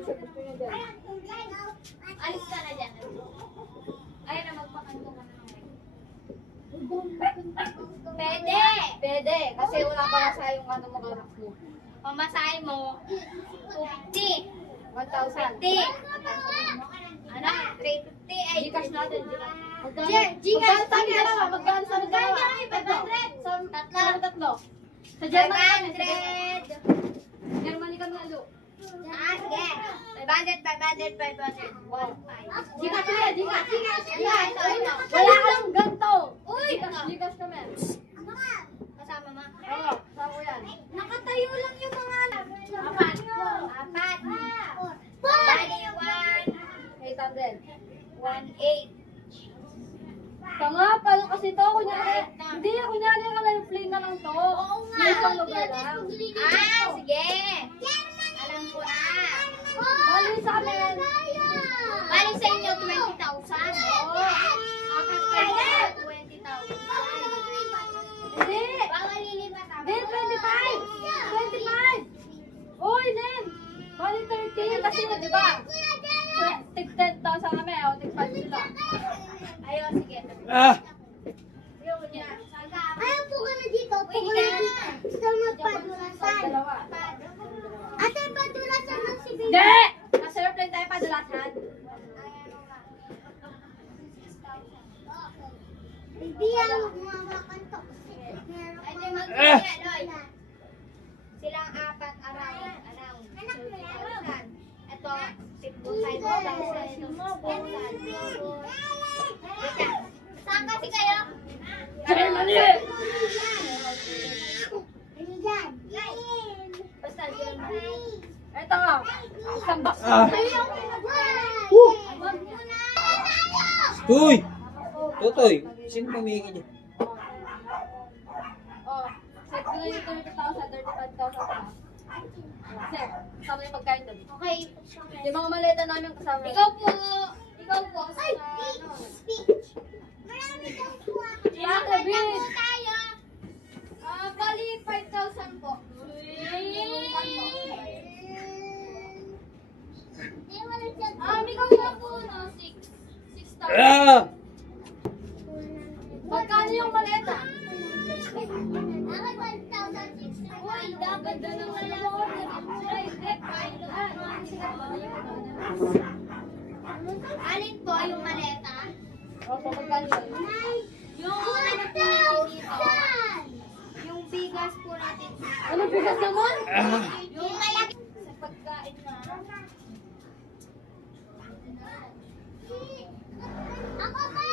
siya gusto niya dyan. Alis ka na dyan. Ayun na, magpakanto ka na. Pwede! Pwede, kasi wala pa nasa yung ano mo anak mo. Pamasahe mo, 250. 1,000. 50. Ano? 350. Ay, Gcash natin, Gcash. Gcash Magkano sa dalawa? Magkano sa dalawa? 500. Tatlo. Sa Germany. 500. Germany kami alo. Sige. 500, 500. 1,500. Gcash na yan, Gcash. Ito. Wala kang ganito. Uy! Gcash kami. Kasama mo? Oo, saan ko yan? Nakatayo lang yung mga... Apat. Bali, 800. 1,800. Tanga, paano kasi to? Kunyari, hindi, kunyari ka lang plain na lang to. Oo nga. Yung isang lugar lang. Sige. Alam ko na. Bali sa amin. Bali sa inyo, 20,000. Oo. Apat kayo, 20,000. Hindi. Baka lilipat ako. Din, 25. 25. Uy, Din. Bali 30. Kasi, di ba? Tig 10,000 kami, o tig 5 sila. Ayaw, sige. Yung niya. Ayaw po ka na dito. Po ka na dito. Sa magpadulasan. Dalawa. Ate, padulasan ng si Baby. Hindi! Nasa airplane tayo padulasan. Baby, ang mawakan to. Ay, di mag-iya, Loy. Silang apat, around. Anak mo yan. Ito, 55 mo, dahil sa ito, 6,000. Saan kasi kayo? Germany! Ano yan? Basta Germany. Ito, isang box. Wag mo na. Uy! Totoy, sino pumihingi niya? Oh, set ko na yung 30,000, 35,000 pa. Set, kasama yung pagkain doon. Okay. Yung mga maleta namin kasama. Ikaw po. Ay, speech. Marami kang kuha. Yeah, the beach. Tayo. Bali, 5,000 po. Ikaw na po, no? 6,000. Magkano yung maleta? Uy, dapat doon ang wala ko. Alin po yung maleta? Opo, magkano yun? Yung ano po natin dito. Yung bigas po natin. Ano bigas naman? Yung malaki sa pagkain na. Ako pa!